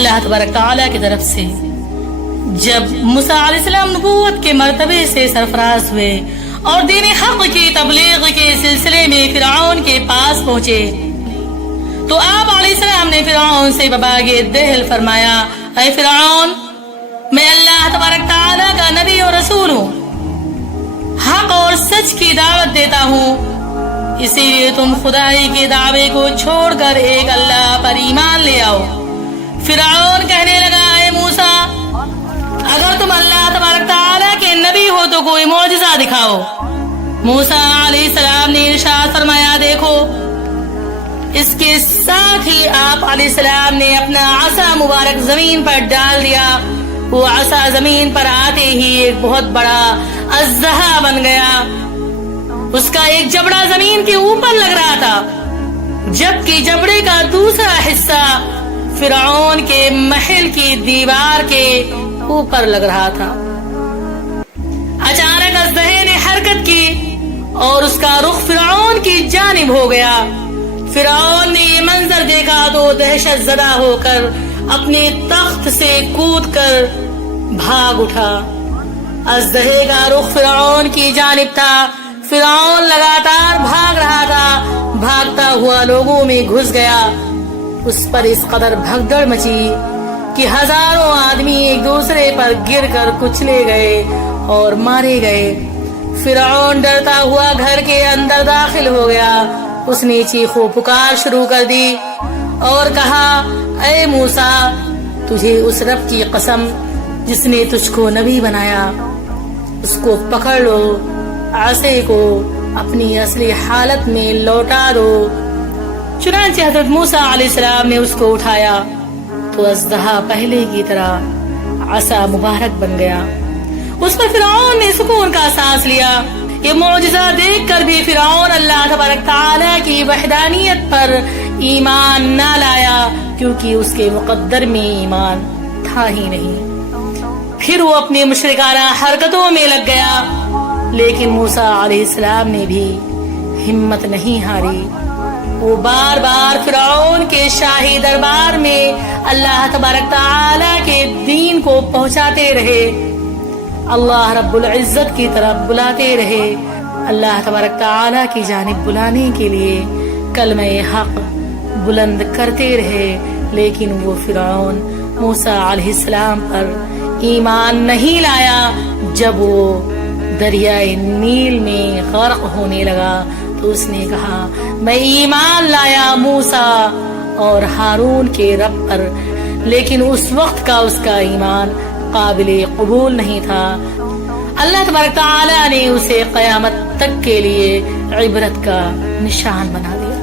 अल्लाह तबारक तआला की तरफ से। जब मूसा अलैहिस्सलाम नबूवत के मर्तबे से सरफराज हुए और दीन हक की तबलीग के सिलसिले में फिरौन के पास पहुंचे तो आप अलैहिस्सलाम ने फिरौन से बबागे दिल फरमाया, ऐ फिरौन, मैं अल्लाह तबारक तआला का नबी और रसूल हूँ, हक और सच की दावत देता हूँ, इसीलिए तुम खुदाई के दावे को छोड़कर एक अल्लाह पर ईमान ले आओ। फिरौन कहने लगा, ऐ मूसा, अगर तुम अल्लाह तबारक तआला के नबी हो तो कोई मौजिज़ा दिखाओ। मूसा अलैहिस्सलाम ने इरशाद फरमाया, देखो। इसके साथ ही आप अलैहिस्सलाम ने अपना आसा मुबारक जमीन पर डाल दिया। वो आसा जमीन पर आते ही एक बहुत बड़ा अज़्ज़हा बन गया। उसका एक जबड़ा जमीन के ऊपर लग रहा था, जबकि जबड़े का दूसरा हिस्सा फिरौन के महल की दीवार के ऊपर लग रहा था। अचानक अज़्ज़हे ने हरकत की और उसका रुख फिरौन की जानिब हो गया। फिरौन ने ये मंजर देखा तो दहशत ज़दा होकर अपने तख्त से कूदकर भाग उठा। अज़्ज़हे का रुख फिरौन की जानिब था। फिरौन लगातार भाग रहा था, भागता हुआ लोगों में घुस गया। उस पर इस कदर भगदड़ मची कि हजारों आदमी एक दूसरे पर गिरकर कुचले गए और मारे गए। फिरौन डरता हुआ घर के अंदर दाखिल हो गया। उसने चीखो पुकार शुरू कर दी और कहा, ऐ मूसा, तुझे उस रब की कसम जिसने तुझको नबी बनाया, उसको पकड़ लो, आसे को अपनी असली हालत में लौटा दो। चुनांचे हज़रत मूसा अलैहिस्सलाम ने उसको उठाया तो अज़्ज़हा पहले की तरह आसा मुबारक बन गया। उस पर फिरौन ने सुकून का सांस लिया। ये मौजिज़ा देखकर भी फिरौन अल्लाह तबारक तआला की वहदानियत पर ईमान न लाया, क्योंकि उसके मुक़द्दर में ईमान था ही नहीं। फिर वो अपनी मुशरिकाना हरकतों में लग गया। लेकिन मूसा अलैहिस्सलाम ने भी हिम्मत नहीं हारी। वो बार बार फिरौन के शाही दरबार में अल्लाह तबारक तआला के दीन को पहुंचाते रहे, अल्लाह रब्बुल इज्जत की तरफ बुलाते रहे। अल्लाह तबारक तआला की जानिब बुलाने के लिए कलमे हक बुलंद करते रहे। लेकिन वो फिरौन मूसा अलैहिस्सलाम पर ईमान नहीं लाया। जब वो दरियाए नील में गर्क होने लगा तो उसने कहा, मैं ईमान लाया मूसा और हारून के रब पर, लेकिन उस वक्त का उसका ईमान काबिले कबूल नहीं था। अल्लाह तबारक तआला ने उसे क़यामत तक के लिए इबरत का निशान बना दिया।